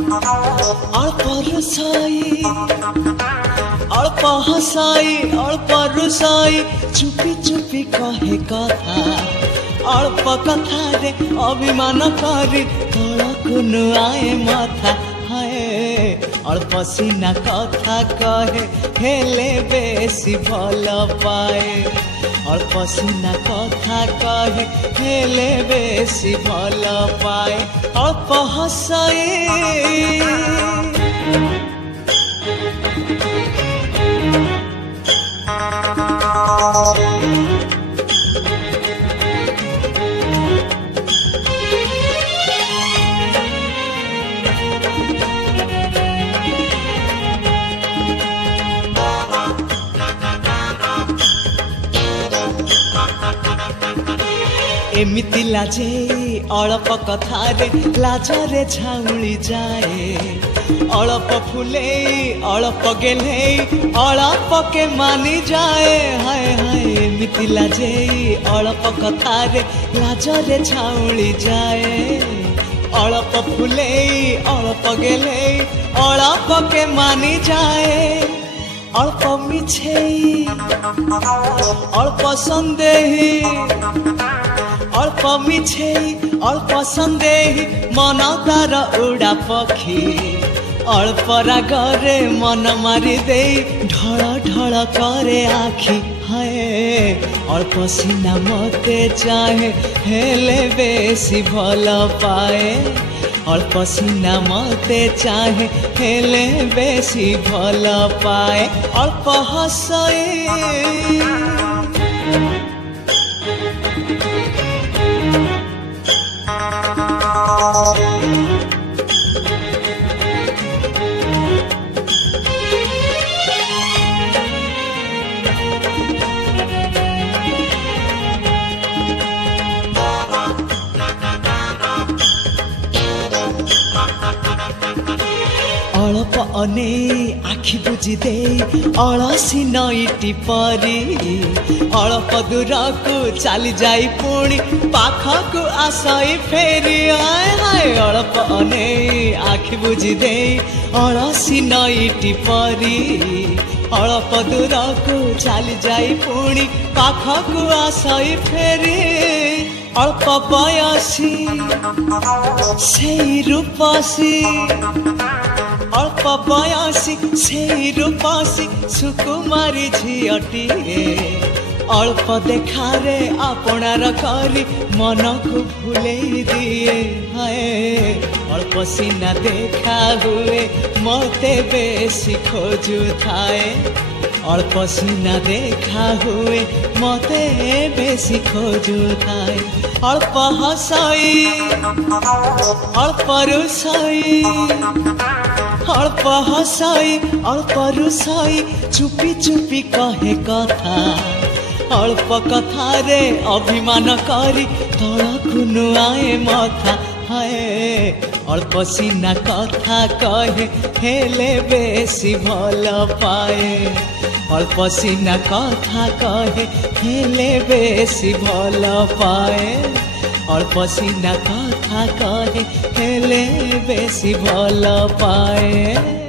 अल्प रुसाई अल्प हसाई अल्प रुसाई चुपी चुपी कहे कथा अल्प कथा रे अभिमान करी तलकु नुआए माथा हाय अल्प सीना कथा कहे हेले बेसी भल पाए अल्प सीना कथा कहे हेले बेसी भल पाए अल्प हसाए एमिति लाजे अल्प कथारे लाजरे झाउली जाए अल्प फुले अल्प गेले अल्प के मानी जाए हाय हाय एमिति लाजे अल्प कथारे लाजरे झाउली जाए अल्प फुले अल्प गेले अल्प के मानी जाए अल्प मिछे अल्प संदेही अल्प मिछे अल्प संदेही मन तार उड़ा पक्षी अल्प रागरे मन मारी दे ढळ ढळ करे आखि हाय अल्प सीना मते चाहे हेले बेसी भल पाए अल्प सीना मते चाहे हेले बेसी भल पाए अल्प हसाए अल्प अने आखि बुझी दे अलसी नईटी परी अल्प दूर को चली जाई पुणी पाखक आसई फेरी आए हाय अल्प अने आखि बुझी दे अलसी नईटी परी अल्प दूर को चली जाई पुणी पाखक आसई फेरी अल्प बयसी से रूपसी अल्प बयसी से रूपसी सुकुमारी झीटीए अल्प देखारे आपणार करी मन को भूले दिए हाय अल्प सीना देखा हुए मते बेसी खोजु थाए अल्प सीना देखा हुए मते बेसी खोजु थाए अल्प हसाई अल्प रुसाई अल्प हसाई अल्प रुसाई चुपी चुपी कहे कथा अल्प कथा रे अभिमान करी तलकु नुआए मथा हाय अल्प सीना कथा कहे हेले बेसी भल पाए अल्प सीना कथा कहे हेले बेसी भल पाए अल्प सीना कथा कहे हेले बेसी भल पाए।